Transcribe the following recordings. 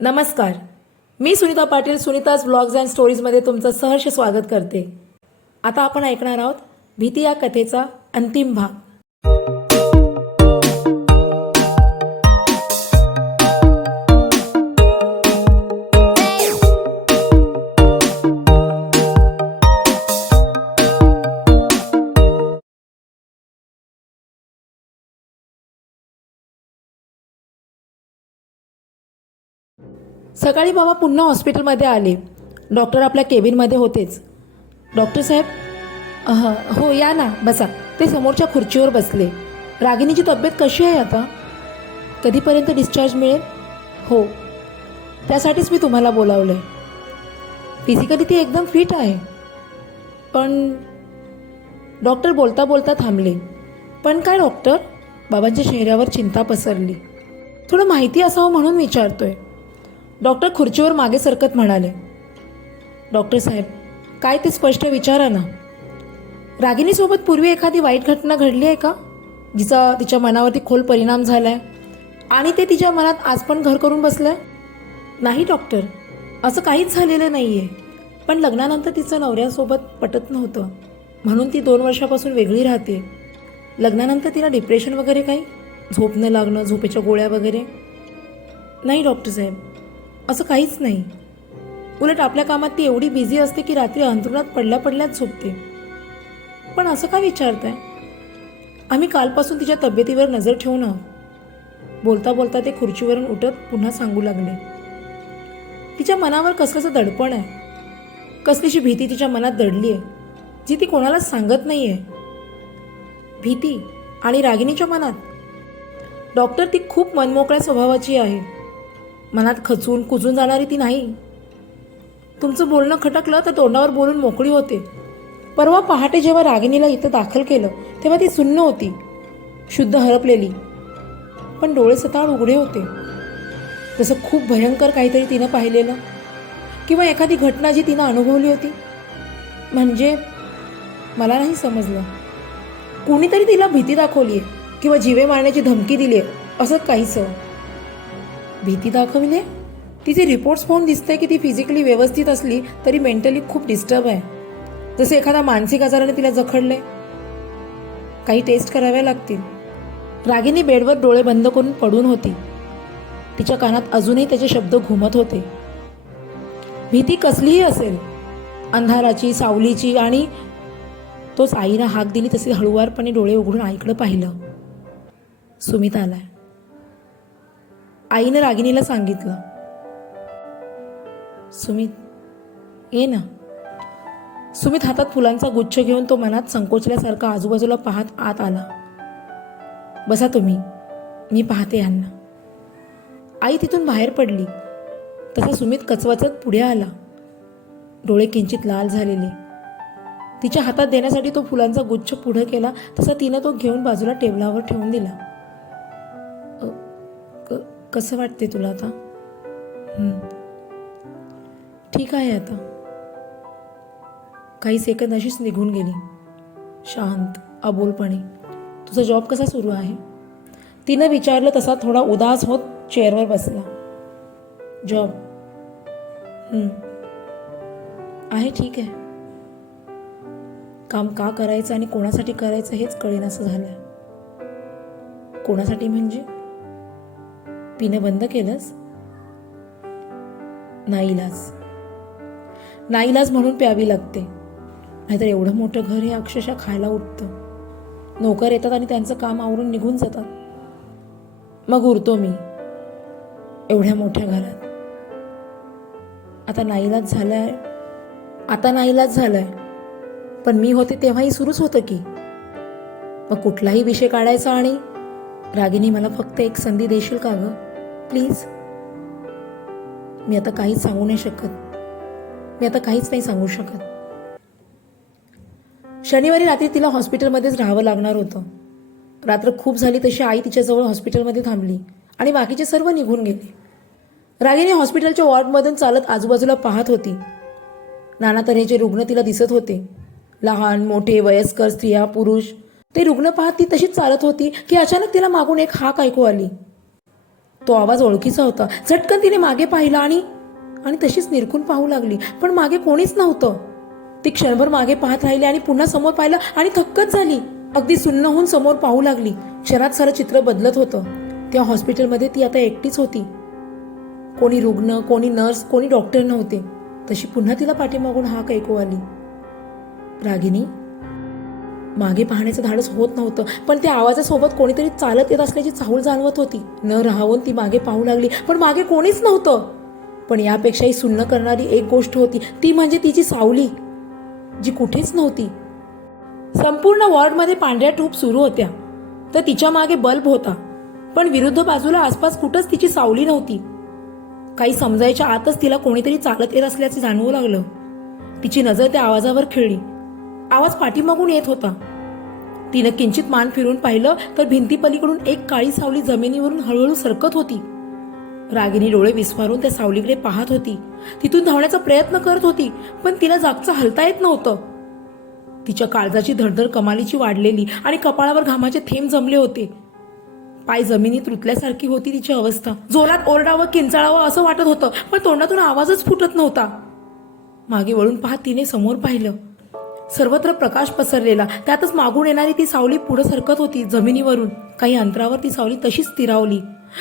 नमस्कार. मी Sunita Patil Sunita's blogs and स्टोरीजमध्ये तुमचं सहर्ष स्वागत करते. आता आपण ऐकणार आहोत भीती या कथेचा अंतिम भाग. सकाळी बाबा पुन्हा हॉस्पिटलमध्ये आले. डॉक्टर आपल्या केबिनमध्ये होतेच. डॉक्टर साहेब, हो या ना, बसा. ते समोरच्या खुर्चीवर बसले. रागिनीची तब्येत कशी आहे आता? कधीपर्यंत डिस्चार्ज मिळेल? हो, त्यासाठीच मी तुम्हाला बोलावलं आहे. फिजिकली ती एकदम फिट आहे. पण डॉक्टर बोलता बोलता थांबले. पण काय डॉक्टर? बाबांच्या चेहऱ्यावर चिंता पसरली. थोडं माहिती असावं म्हणून विचारतोय. डॉक्टर खुर्चीवर मागे सरकत म्हणाले, डॉक्टर साहेब, काय ते स्पष्ट विचारा ना. रागिनीसोबत पूर्वी एखादी वाईट घटना घडली आहे का, जिचा तिच्या मनावरती खोल परिणाम झाला आहे आणि ते तिच्या मनात आज पण घर करून बसलं आहे? नाही डॉक्टर, असं काहीच झालेलं नाही आहे. पण लग्नानंतर तिचं नवऱ्यासोबत पटत नव्हतं, म्हणून ती 2 वर्षापासून वेगळी राहते. लग्नानंतर तिला डिप्रेशन वगैरे काही, झोप न लागणं, झोपेच्या गोळ्या वगैरे? नाही डॉक्टर साहेब, असं काहीच नाही. उलट आपल्या कामात ती एवढी बिझी असते की रात्री अंथरुणात पडल्या पडल्याच झोपते. पण असं का विचारताय? आम्ही कालपासून तिच्या तब्येतीवर नजर ठेवून आहोत. बोलता बोलता ते खुर्चीवरून उठत पुन्हा सांगू लागले, तिच्या मनावर कसलंसं दडपण आहे. कसलीशी भीती तिच्या मनात दडली आहे, जी ती कोणालाच सांगत नाही आहे. भीती आणि रागिनीच्या मनात. डॉक्टर, ती खूप मनमोकळ्या स्वभावाची आहे. मनात खचून कुजून जाणारी ती नाही. तुमचं बोलणं खटकलं तर तोंडावर बोलून मोकळी होते. परवा पहाटे जेव्हा रागिनीला इथं दाखल केलं तेव्हा ती सुन्न होती, शुद्ध हरपलेली. पण डोळे सताळ उघडे होते. तसं खूप भयंकर काहीतरी तिनं पाहिलेलं, किंवा एखादी घटना जी तिनं अनुभवली होती. म्हणजे मला नाही समजलं. कुणीतरी तिला भीती दाखवली आहे किंवा जीवे मारण्याची धमकी दिली आहे, असं काहीच. भीती दाखवली? तिचे रिपोर्ट्स पाहून दिसतंय की ती फिजिकली व्यवस्थित असली तरी मेंटली खूप डिस्टर्ब आहे. जसे एखादा मानसिक आजाराने तिला जखडले. काही टेस्ट कराव्या लागतील. रागिनी बेडवर डोळे बंद करून पडून होती. तिच्या कानात अजूनही त्याचे शब्द घुमत होते. भीती कसलीही असेल, अंधाराची, सावलीची. आणि तोच आईनं हाक दिली तसे हळुवारपणे डोळे उघडून आईकडे पाहिलं. सुमित आलाय. आईनं रागिनीला सांगितलं, सुमित ये ना. सुमित हातात फुलांचा गुच्छ घेऊन तो मनात संकोचल्यासारखा आजूबाजूला पाहत आत आला. बसा तुम्ही, मी पाहते यांना. आई तिथून बाहेर पडली तसा सुमित कचवाचत पुढे आला, डोळे किंचित लाल झालेले. तिच्या हातात देण्यासाठी तो फुलांचा गुच्छ पुढे केला तसा तिनं तो घेऊन बाजूला टेबलावर ठेवून दिला. कसं वाटते तुला आता? ठीक आहे आता. काही सेकंद अशीच निघून गेली, शांत, अबोलपणे. तुझा जॉब कसा सुरू आहे? तिनं विचारलं तसा थोडा उदास होत चेअरवर बसला. जॉब आहे, ठीक आहे. काम का करायचं आणि कोणासाठी करायचं हेच कळेनासं झालंय. कोणासाठी म्हणजे? पिणं बंद केलंस? नाईलाज म्हणून प्यावी लागते. नाहीतर एवढं मोठं घर हे अक्षरशः खायला उठतं. नोकर येतात आणि त्यांचं काम आवरून निघून जातात. मग उरतो मी एवढ्या मोठ्या घरात. आता नाईलाज झालाय. पण मी होते तेव्हाही सुरूच होतं की. मग कुठलाही विषय काढायचा आणि रागिनी, मला फक्त एक संधी देशील का गं? प्लीज. मी आता काहीच सांगू नाही शकत. शनिवारी रात्री तिला हॉस्पिटलमध्येच राहावं लागणार होतं. रात्र खूप झाली तशी आई तिच्याजवळ हॉस्पिटलमध्ये थांबली आणि बाकीचे सर्व निघून गेले. रागिनी हॉस्पिटलच्या वॉर्डमधून चालत आजूबाजूला पाहत होती. नाना तऱ्हेचे रुग्ण तिला दिसत होते. लहान मोठे, वयस्कर, स्त्रिया, पुरुष. ते रुग्ण पाहत ती तशीच चालत होती की अचानक तिला मागून एक हाक ऐकू आली. तो आवाज ओळखीचा होता. झटकन तिने मागे पाहिलं आणि आणि तशीच निरखून पाहू लागली, पण मागे कोणीच नव्हतं. ती क्षणभर मागे पाहत राहिली आणि पुन्हा समोर पाहिलं आणि थक्कच झाली. अगदी सुन्न होऊन समोर पाहू लागली. क्षणात सारं चित्र बदलत होतं. त्या हॉस्पिटलमध्ये ती आता एकटीच होती. कोणी रुग्ण, कोणी नर्स, कोणी डॉक्टर नव्हते. तशी पुन्हा तिला पाठीमागून हाक ऐकू आली, रागिनी. मागे पाहण्याचं धाडस होत नव्हतं, पण त्या आवाजासोबत कोणीतरी चालत येत असल्याची चाहूल जाणवत होती. न राहावून ती मागे पाहू लागली, पण मागे कोणीच नव्हतं. पण यापेक्षाही सुन्न करणारी एक गोष्ट होती, ती म्हणजे तिची सावली, जी कुठेच नव्हती. संपूर्ण वॉर्डमध्ये पांढऱ्या ट्यूब सुरू होत्या, तर तिच्या मागे बल्ब होता, पण विरुद्ध बाजूला आसपास कुठंच तिची सावली नव्हती. काही समजायच्या आतच तिला कोणीतरी चालत येत असल्याचे जाणवू लागलं. तिची नजर त्या आवाजावर खिळली. आवाज पाठीमागून येत होता. तिनं किंचित मान फिरून पाहिलं तर भिंतीपलीकडून एक काळी सावली जमिनीवरून हळूहळू सरकत होती. रागिनी डोळे विस्फारून त्या सावलीकडे पाहत होती. तिथून धावण्याचा प्रयत्न करत होती, पण तिला जागचं हलता येत नव्हतं. तिच्या काळजाची धडधड कमालीची वाढलेली आणि कपाळावर घामाचे थेंब जमले होते. पाय जमिनीत रुतल्यासारखी होती तिची अवस्था. जोरात ओरडावं, किंचाळावं असं वाटत होतं, पण तोंडातून आवाजच फुटत नव्हता. मागे वळून पाहत तिने समोर पाहिलं. सर्वत्र प्रकाश पसरलेला. त्यातच मागून येणारी ती सावली पुढे सरकत होती जमिनीवरून. काही अंतरावर ती सावली तशीच स्थिरावली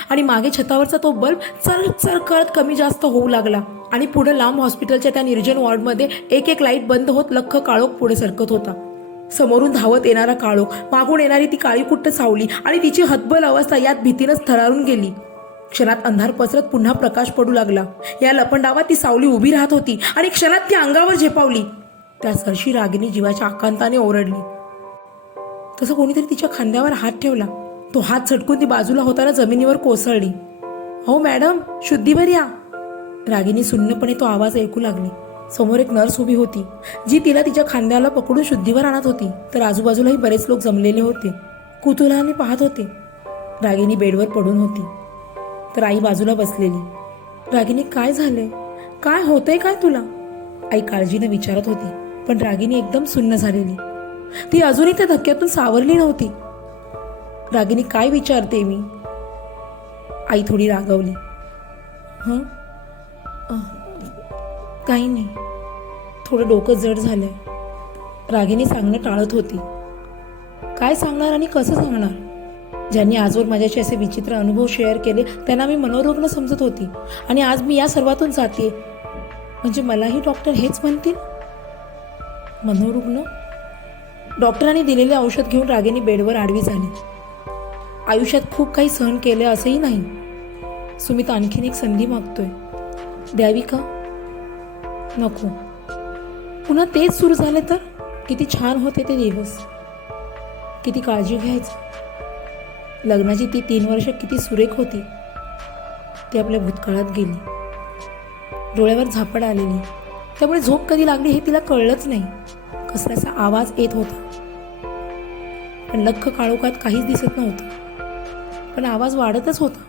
आणि मागे छतावरचा तो बल्ब चर चर करत कमी जास्त होऊ लागला. आणि पुढे लांब हॉस्पिटलच्या त्या निर्जन वॉर्डमध्ये एक एक लाईट बंद होत लख्ख काळोख पुढे सरकत होता. समोरून धावत येणारा काळोख, मागून येणारी ती काळीकुट्ट सावली आणि तिची हतबल अवस्था यात भीतीनंच थरारून गेली. क्षणात अंधार पसरत पुन्हा प्रकाश पडू लागला. या लपंडावात ती सावली उभी राहत होती आणि क्षणात ती अंगावर झेपावली. त्या सरशी रागिनी जीवाच्या आकांताने ओरडली. तसं कोणीतरी तिच्या खांद्यावर हात ठेवला. तो हात झटकून ती बाजूला होताना जमिनीवर कोसळली. "हो मॅडम, शुद्धीवर या." रागिनी सुन्नपणे तो आवाज ऐकू लागली. समोर एक नर्स उभी होती, जी तिला तिच्या खांद्याला पकडून शुद्धीवर आणत होती. तर आजूबाजूलाही बरेच लोक जमलेले होते, कुतूहलाने पाहत होते. रागिनी बेडवर पडून होती, तर आई बाजूला बसलेली. "रागिनी, काय झालंय? काय होतंय काय तुला?" आई काळजीने विचारत होती, पण रागिनी एकदम सुन्न झालेली. ती अजूनही त्या धक्क्यातून सावरली नव्हती. "रागिनी, काय विचारते मी?" आई थोडी रागावली. "हं, काही नाही, थोडं डोकं जड झालंय." रागिनी सांगणं टाळत होती. काय सांगणार आणि कसं सांगणार? ज्यांनी आजवर माझ्याशी असे विचित्र अनुभव शेअर केले त्यांना मी मनोरुग्ण समजत होती, आणि आज मी या सर्वातून जाते म्हणजे मलाही डॉक्टर हेच म्हणतील? मनोरुग्ण? डॉक्टरांनी दिलेले औषध घेऊन रागिनी बेडवर आडवी झाली. आयुष्यात खूप काही सहन केले असंही नाही. सुमित आणखीन एक संधी मागतोय, द्यावी का? नको. पुन्हा तेच सुरू झाले तर? किती छान होते ते दिवस, किती काळजी घ्यायची. लग्नाची ती 3 वर्ष किती सुरेख होती. ती आपल्या भूतकाळात गेली. डोळ्यावर झापड आलेली, त्यामुळे झोप कधी लागली हे तिला कळलंच नाही. कसल्याचा आवाज येत होता, पण लख्ख काळोखात काहीच दिसत नव्हतं. पण आवाज वाढतच होता,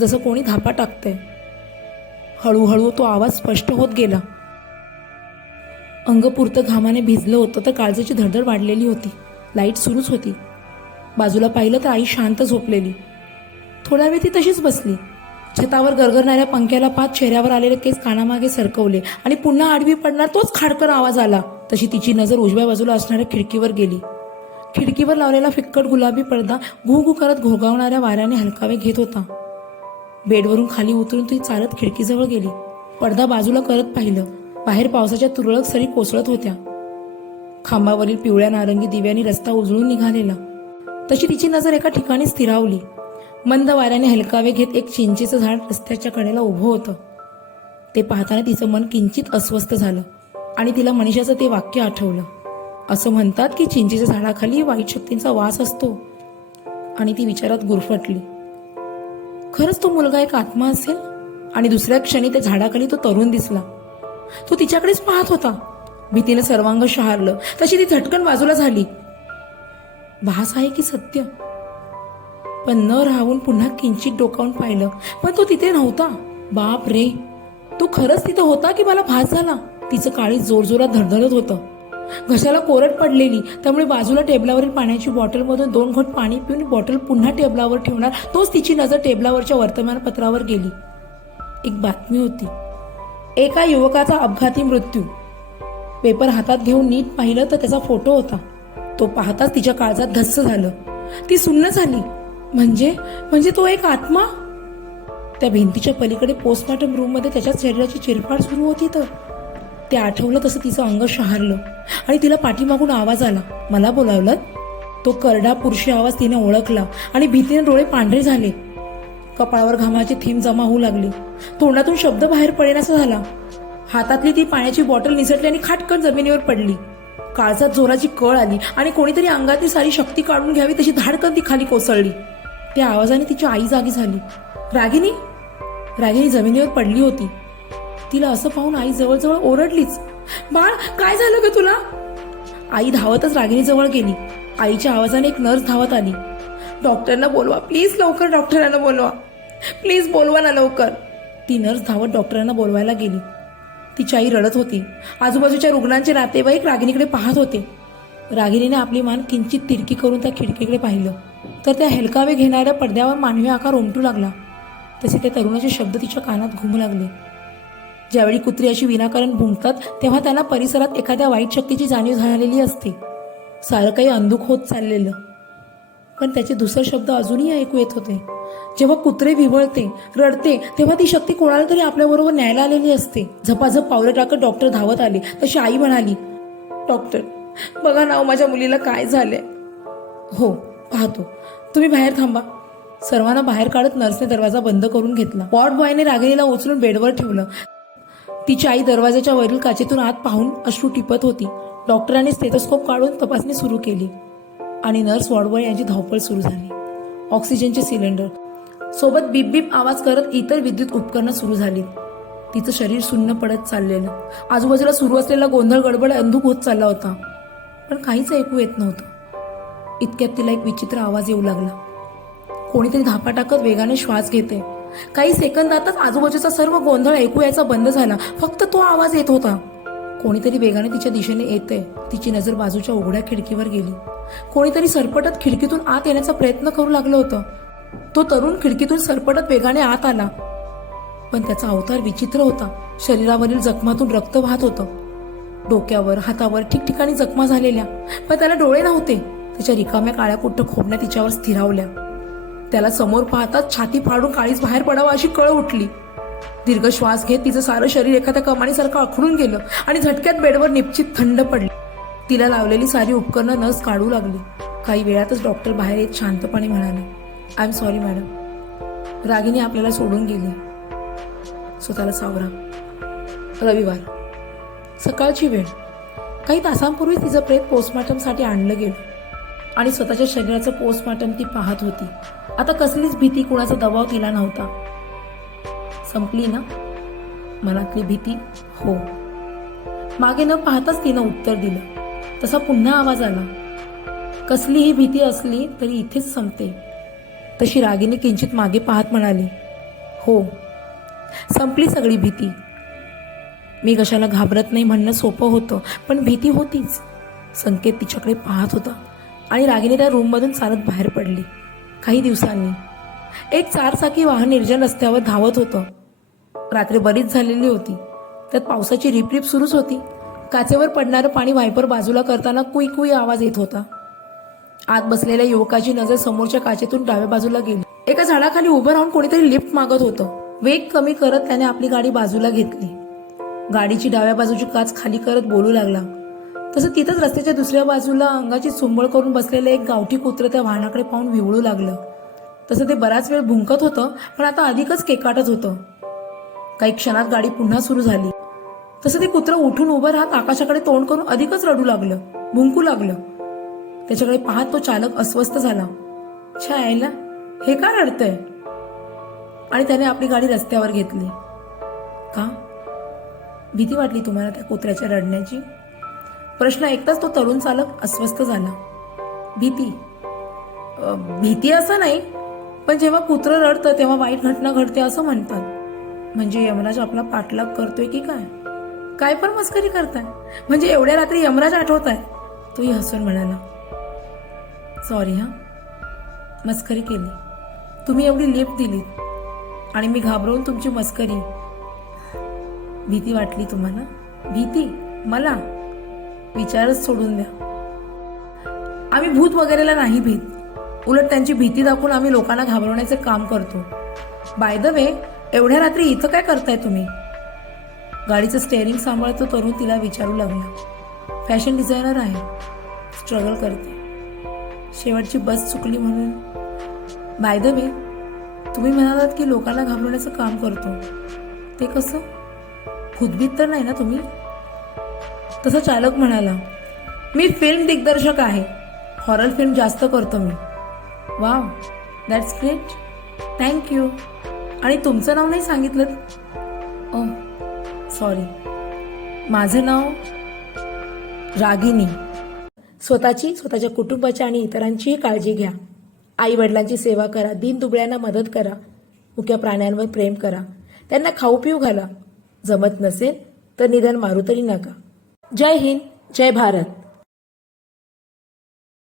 जसं कोणी धापा टाकतंय. हळूहळू तो आवाज स्पष्ट होत गेला. अंग पुरतं घामाने भिजलं होतं, तर काळजाची धडधड वाढलेली होती. लाईट सुरूच होती. बाजूला पाहिलं तर आई शांत झोपलेली. थोडा वेळ ती तशीच बसली. छतावर गरगरणाऱ्या पंख्याला पाहत चेहऱ्यावर आलेले केस कानामागे सरकवले आणि पुन्हा आडवी पडणार तोच खाडकन आवाज आला. तशी तिची नजर उजव्या बाजूला असणाऱ्या खिडकीवर गेली. खिडकीवर लावलेला फिक्कट गुलाबी पडदा घू घू करत घोगावणाऱ्या वाऱ्याने हलकावे घेत होता. बेडवरून खाली उतरून ती चालत खिडकीजवळ गेली. पडदा बाजूला करत पाहिलं. बाहेर पावसाच्या तुरळक सरी कोसळत होत्या. खांबावरील पिवळ्या नारंगी दिव्यानी रस्ता उजळून निघालेला. तशी तिची नजर एका ठिकाणी स्थिरावली. मंद वाऱ्याने हलकावे घेत एक चिंचेचं झाड रस्त्याच्या कडेला उभं होतं. ते पाहताना तिचं मन किंचित अस्वस्थ झालं आणि तिला मनीषाचं ते वाक्य आठवलं. असं म्हणतात की चिंचेच्या झाडाखाली वाईट शक्तींचा वास असतो, आणि ती विचारात गुरफटली. खरंच तो मुलगा एक आत्मा असेल? आणि दुसऱ्या क्षणी त्या झाडाखाली तो तरुण दिसला. तो तिच्याकडेच पाहत होता. भीतीने सर्वांग शहारलं. तशी ती झटकन बाजूला झाली. भास आहे की सत्य? पण न राहून पुन्हा किंचित डोकावून पाहिलं, पण तो तिथे नव्हता. बाप रे, तो खरंच तिथे होता की मला भास झाला? तिचं काळीज जोरजोरात धडधडत होतं. घशाला कोरड पडलेली, त्यामुळे बाजूला टेबलावरील पाण्याची बॉटलमधून 2 घोट पाणी पिऊन बॉटल पुन्हा टेबलावर ठेवणार तोच तिची नजर टेबलावरच्या वर्तमानपत्रावर गेली. एक बातमी होती. एका युवकाचा अपघाती मृत्यू. पेपर हातात घेऊन नीट पाहिलं तर त्याचा फोटो होता. तो पाहताच तिच्या काळजात धस्स झालं. ती सुन्न झाली. म्हणजे तो एक आत्मा. त्या भिंतीच्या पलीकडे पोस्टमॉर्टम रूममध्ये त्याच्या शरीराची चिरफाड सुरू होती. तर ते आठवलं तसं तिचं अंग शहारलं आणि तिला पाठीमागून आवाज आला, मला बोलावलं. तो करडा पुरुषी आवाज तिने ओळखला आणि भीतीने डोळे पांढरे झाले. कपाळावर घामाचे थेंब जमा होऊ लागले. तोंडातून शब्द बाहेर पडेनासा झाला. हातातली ती पाण्याची बॉटल निसटली आणि खाटकन जमिनीवर पडली. काळजात जोराची कळ आली आणि कोणीतरी अंगातली सारी शक्ती काढून घ्यावी तशी धाडकन ती खाली कोसळली. त्या आवाजाने तिची आई जागी झाली. रागिनी जमिनीवर पडली होती. तिला असं पाहून आई जवळजवळ ओरडलीच. बाळ, काय झालं ग तुला? आई धावतच रागिनीजवळ गेली. आईच्या आवाजाने एक नर्स धावत आली. डॉक्टरना बोलवा प्लीज, लवकर डॉक्टरांना बोलवा, प्लीज बोलवा ना लवकर. ती नर्स धावत डॉक्टरांना बोलवायला गेली. तिची आई रडत होती. आजूबाजूच्या रुग्णांचे नातेवाईक रागिनीकडे पाहत होते. रागिनीने आपली मान किंचित तिरकी करून त्या खिडकीकडे पाहिलं तर त्या हेलकावे घेणाऱ्या पडद्यावर मानवी आकार उमटू लागला. तसे त्या तरुणाचे शब्द तिच्या कानात घुमू लागले. ज्यावेळी कुत्री अशी विनाकारण भुंकतात तेव्हा त्यांना परिसरात एखाद्या वाईट शक्तीची जाणीव झालेली असते. सारं काही अंधुक होत चाललेलं. पण त्याचे दुसरे शब्द अजूनही ऐकू येत होते. जेव्हा कुत्रे विव्हळते, रडते, तेव्हा ती शक्ती कोणाला तरी आपल्याबरोबर न्यायला आलेली असते. झपाझप पावलं टाकत डॉक्टर धावत आले. तशी आई म्हणाली, डॉक्टर बघा ना, माझ्या मुलीला काय झालंय. हो पाहतो, तुम्ही बाहेर थांबा. सर्वांना बाहेर काढत नर्सने दरवाजा बंद करून घेतला. वॉर्ड बॉयने रागिनीला उचलून बेडवर ठेवलं. तिची आई दरवाजाच्या वरील काचेतून आत पाहून अश्रू टिपत होती. डॉक्टरांनी स्टेथोस्कोप काढून तपासणी सुरू केली आणि नर्स वॉर्डबॉय यांची धावपळ सुरू झाली. ऑक्सिजनचे सिलेंडर सोबत बीप बीप आवाज करत इतर विद्युत उपकरणं सुरू झाली. तिचं शरीर सुन्न पडत चाललेलं. आजूबाजूला सुरू असलेला गोंधळ गडबड अंधुक होत चालला होता. पण काहीच ऐकू येत नव्हतं. इतक्यात तिला एक विचित्र आवाज येऊ लागला. कोणीतरी धापा टाकत वेगाने श्वास घेते. काही सेकंदातच आजूबाजूचा सर्व गोंधळ ऐकू यायचा बंद झाला. फक्त तो आवाज येत होता. कोणीतरी वेगाने तिच्या दिशेने येते. तिची नजर बाजूच्या उघड्या खिडकीवर गेली. कोणीतरी सरपटत खिडकीतून आत येण्याचा प्रयत्न करू लागलं होतं. तो तरुण खिडकीतून सरपटत वेगाने आत आला. पण त्याचा अवतार विचित्र होता. शरीरावरील जखमातून रक्त वाहत होतं. डोक्यावर, हातावर ठिकठिकाणी जखमा झालेल्या, पण त्याला डोळे नव्हते. त्याच्या रिकाम्या काळ्या कुट्ट खोबण्या तिच्यावर स्थिरावल्या. त्याला समोर पाहताच छाती फाडून काळीच बाहेर पडावं अशी कळ उठली. दीर्घ श्वास घेत तिचं सारं शरीर एखाद्या कमानीसारखं आखडून गेलं आणि झटक्यात बेडवर निश्चित थंड पडली. तिला लावलेली सारी उपकरणं नर्स काढू लागली. काही वेळातच डॉक्टर बाहेर येत शांतपणे म्हणाले, I am sorry madam, Ragini आपल्याला सोडून गेली. स्वतःला सावरा. रविवार सकाळची वेळ. काही तासांपूर्वी तिचं प्रेत पोस्टमॉर्टमसाठी आणलं गेलं आणि स्वतःच्या शरीराचं पोस्टमॉर्टम ती पाहत होती. आता कसलीच भीती, कुणाचा दबाव तिला नव्हता. संपली ना मनातली भीती? हो. मागे न पाहताच तिनं उत्तर दिलं. तसा पुन्हा आवाज आला, कसलीही भीती असली तरी इथेच संपते. तशी रागिनी किंचित मागे पाहत म्हणाली, हो संपली सगळी भीती. मी कशाला घाबरत नाही म्हणणं सोपं होतं, पण भीती होतीच. संकेत तिच्याकडे पाहत होता आणि रागिनी त्या रूममधून चालत बाहेर पडली. काही दिवसांनी एक चारचाकी वाहन निर्जन रस्त्यावर धावत होतं. रात्री बरीच झालेली होती. त्यात पावसाची रिपरिप सुरूच होती. काचेवर पडणारं पाणी वायपर बाजूला करताना कुई कुई आवाज येत होता. आत बसलेल्या युवकाची नजर समोरच्या काचेतून डाव्या बाजूला गेली. एका झाडाखाली उभं राहून कोणीतरी लिफ्ट मागत होतं. वेग कमी करत त्याने आपली गाडी बाजूला घेतली. गाडीची डाव्या बाजूची काच खाली करत बोलू लागला. तसं तिथंच रस्त्याच्या दुसऱ्या बाजूला अंगाची चुंबळ करून बसलेलं एक गावठी कुत्रं त्या वाहनाकडे पाहून विवळू लागलं. तसं ते बराच वेळ भुंकत होतं, पण आता अधिकच केकाटत होतं. काही क्षणात गाडी पुन्हा सुरू झाली. तसं ते कुत्रं उठून उभं राहत आकाशाकडे तोंड करून अधिकच रडू लागलं, भुंकू लागलं. त्याच्याकडे पाहत तो चालक अस्वस्थ झाला. छायला हे का रडतंय? आणि त्याने आपली गाडी रस्त्यावर घेतली. का? भीती वाटली तुम्हाला त्या कुत्र्याच्या रडण्याची? प्रश्न ऐकताच तो तरुण चालक अस्वस्थ झाला. भीती असं नाही, पण जेव्हा कुत्रं रडतं तेव्हा वाईट घटना घडते असं म्हणतात. म्हणजे यमराज आपला पाठलाग करतोय की काय? काय पण मस्करी करताय? म्हणजे एवढ्या रात्री यमराज आठवत आहे? तोही हसून म्हणाला, सॉरी हां, मस्करी केली. तुम्ही एवढी लिफ्ट दिलीत आणि मी घाबरवून तुमची मस्करी. भीती वाटली तुम्हाला? भीती? मला? विचारच सोडून द्या. आम्ही भूत वगैरेला नाही भीत. उलट त्यांची भीती दाखवून आम्ही लोकांना घाबरवण्याचे काम करतो. बाय द वे, एवढ्या रात्री इथं काय करताय तुम्ही? गाडीचं स्टेअरिंग सांभाळतो तरुण तिला विचारू लागला. फॅशन डिझायनर आहे, स्ट्रगल करते. शेवटची बस चुकली म्हणून. बाय द वे, तुम्ही म्हणालात की लोकांना घाबरवण्याचं काम करतो. ते कसं? भूतभीत तर नाही ना तुम्ही? तसं चालक म्हणाला, मी फिल्म दिग्दर्शक आहे. हॉरर फिल्म जास्त करतो मी. Wow, that's great. थँक्यू. आणि तुमचं नाव नाही सांगितलं? ओह सॉरी, माझं नाव रागिनी. स्वतःच्या कुटुंबाच्या आणि इतरांचीही काळजी घ्या. आई वडिलांची सेवा करा, दीनदुबळ्यांना मदत करा, मुक्या प्राण्यांवर प्रेम करा, त्यांना खाऊ पिऊ घाला. जमत नसेल तर निदान मारू तरी नका. जय हिंद, जय भारत.